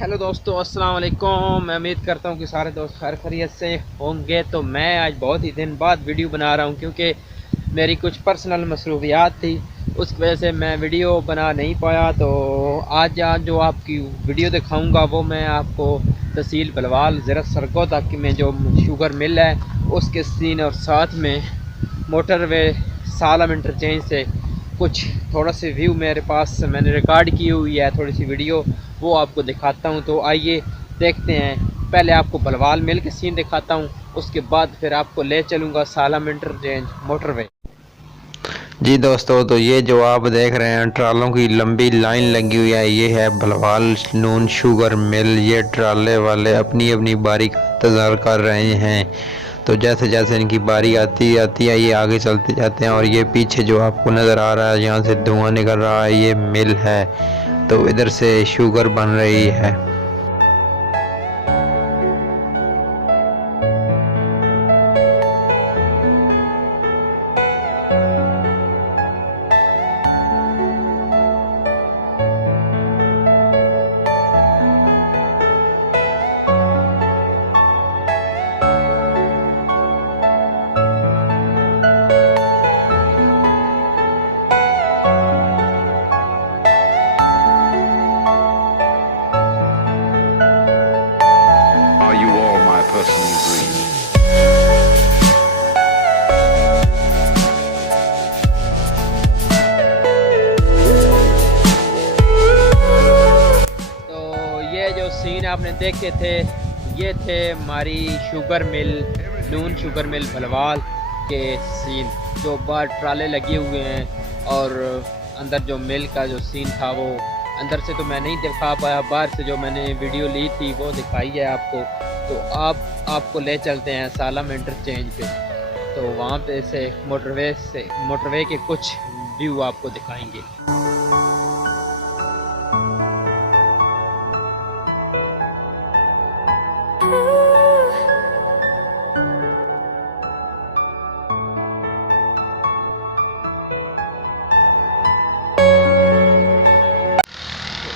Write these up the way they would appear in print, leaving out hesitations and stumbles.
Hello दोस्तों, अस्सलाम वालेकुम। मैं उम्मीद करता हूँ कि सारे दोस्त खैर खैरियत से होंगे। तो मैं आज बहुत ही दिन बाद वीडियो बना रहा हूँ क्योंकि मेरी कुछ पर्सनल मसरूफियात थी, उस वजह से मैं वीडियो बना नहीं पाया। तो आज जो आपकी वीडियो दिखाऊंगा वो मैं आपको तहसील बलवाल ज़रा सरगोदा में जो शुगर मिल है उसके सीन और साथ में मोटरवे सालम इंटरचेंज से कुछ थोड़ा सी व्यू मेरे पास मैंने रिकॉर्ड की हुई है, थोड़ी सी वीडियो वो आपको दिखाता हूँ। तो आइए देखते हैं। पहले आपको बलवाल मिल के सीन दिखाता हूँ, उसके बाद फिर आपको ले चलूँगा सालम इंटरचेंज मोटरवे। जी दोस्तों, तो ये जो आप देख रहे हैं ट्रालों की लंबी लाइन लगी हुई है, ये है बलवाल नून शुगर मिल। ये ट्राले वाले अपनी अपनी बारी का इंतज़ार कर रहे हैं। तो जैसे जैसे इनकी बारी आती है ये आगे चलते जाते हैं। और ये पीछे जो आपको नज़र आ रहा है, यहाँ से धुआं निकल रहा है, ये मिल है। तो इधर से शुगर बन रही है। Are you all my personal dreams? तो ये जो सीन आपने देखे थे ये थे हमारी शुगर मिल, नून शुगर मिल बलवाल के सीन। जो बाहर ट्राले लगे हुए हैं और अंदर जो मिल का जो सीन था वो अंदर से तो मैं नहीं दिखा पाया, बाहर से जो मैंने वीडियो ली थी वो दिखाई है आपको। तो आपको ले चलते हैं सालम इंटरचेंज पे। तो वहाँ पे से मोटरवे के कुछ व्यू आपको दिखाएंगे।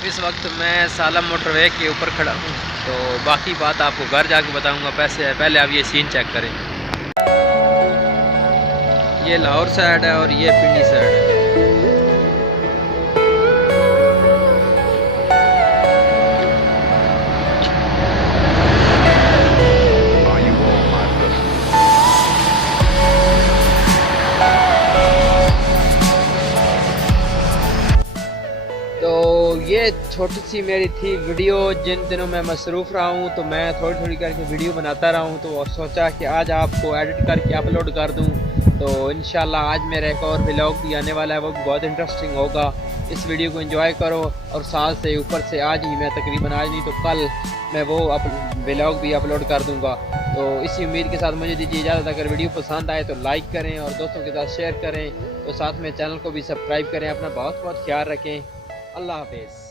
इस वक्त मैं सालम मोटरवे के ऊपर खड़ा हूँ, तो बाकी बात आपको घर जाके बताऊँगा। पहले आप ये सीन चेक करें। ये लाहौर साइड है और ये पिंडी साइड है। Are you all my personal? तो ये छोटी सी मेरी थी वीडियो। जिन दिनों मैं मसरूफ़ रहा हूँ तो मैं थोड़ी थोड़ी करके वीडियो बनाता रहा हूँ, तो सोचा कि आज आपको एडिट करके अपलोड कर दूँ। तो इंशाल्लाह आज मेरा एक और व्लॉग भी आने वाला है, वो भी बहुत इंटरेस्टिंग होगा। इस वीडियो को एंजॉय करो। और साथ से ऊपर से आज ही मैं तकरीबन, आज नहीं तो कल मैं वो व्लॉग भी अपलोड कर दूँगा। तो इसी उम्मीद के साथ मुझे दीजिए इजाज़त। अगर वीडियो पसंद आए तो लाइक करें और दोस्तों के साथ शेयर करें। तो साथ में चैनल को भी सब्सक्राइब करें। अपना बहुत बहुत ख्याल रखें। अल्लाह हाफिज़।